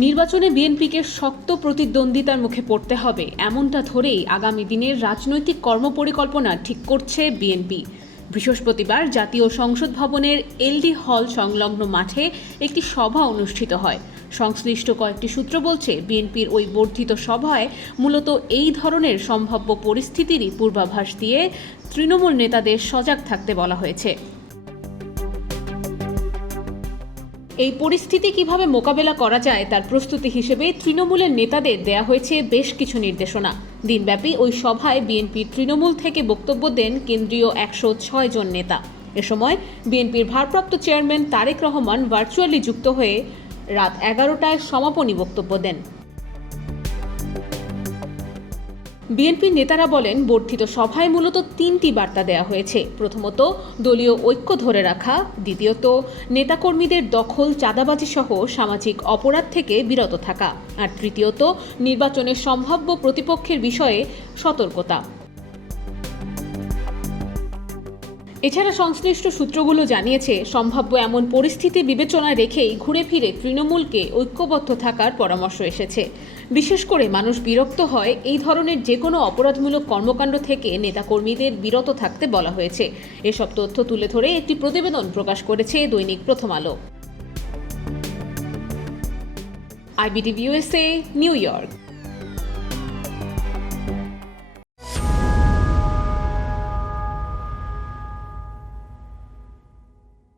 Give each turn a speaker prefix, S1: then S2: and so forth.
S1: নির্বাচনে বিএনপিকে শক্ত প্রতিদ্বন্দ্বিতার মুখে পড়তে হবে। এমনটা ধরেই আগামী দিনের রাজনৈতিক কর্মপরিকল্পনা ঠিক করছে বিএনপি। বৃহস্পতিবার জাতীয় সংসদ ভবনের এলডি হল সংলগ্ন মাঠে একটি সভা অনুষ্ঠিত হয়। সংশ্লিষ্ট কয়েকটি সূত্র বলছে, বিএনপির ওই বর্ধিত সভায় মূলত এই ধরনের সম্ভাব্য পরিস্থিতিরই পূর্বাভাস দিয়ে তৃণমূল নেতাদের সজাগ থাকতে বলা হয়েছে। এই পরিস্থিতি কীভাবে মোকাবেলা করা যায় তার প্রস্তুতি হিসেবে তৃণমূলের নেতাদের দেয়া হয়েছে বেশ কিছু নির্দেশনা। দিনব্যাপী ওই সভায় বিএনপির তৃণমূল থেকে বক্তব্য দেন কেন্দ্রীয় একশো ছয় জন নেতা। এ সময় বিএনপির ভারপ্রাপ্ত চেয়ারম্যান তারেক রহমান ভার্চুয়ালি যুক্ত হয়ে রাত এগারোটায় সমাপনী বক্তব্য দেন। বিএনপির নেতারা বলেন, বর্ধিত সভায় মূলত তিনটি বার্তা দেয়া হয়েছে। প্রথমত, দলীয় ঐক্য ধরে রাখা। দ্বিতীয়ত, নেতাকর্মীদের দখল, চাঁদাবাজি সহ সামাজিক অপরাধ থেকে বিরত থাকা। আর তৃতীয়ত, নির্বাচনের সম্ভাব্য প্রতিপক্ষের বিষয়ে সতর্কতা। এছাড়া সংশ্লিষ্ট সূত্রগুলো জানিয়েছে, সম্ভাব্য এমন পরিস্থিতি বিবেচনায় রেখেই ঘুরে ফিরে তৃণমূলকে ঐক্যবদ্ধ থাকার পরামর্শ এসেছে। বিশেষ করে মানুষ বিরক্ত হয় এই ধরনের যে কোনো অপরাধমূলক কর্মকাণ্ড থেকে নেতাকর্মীদের বিরত থাকতে বলা হয়েছে। এসব তথ্য তুলে ধরে একটি প্রতিবেদন প্রকাশ করেছে দৈনিক প্রথম আলো আইবিটিভি ইউএসএ নিউ ইয়র্ক।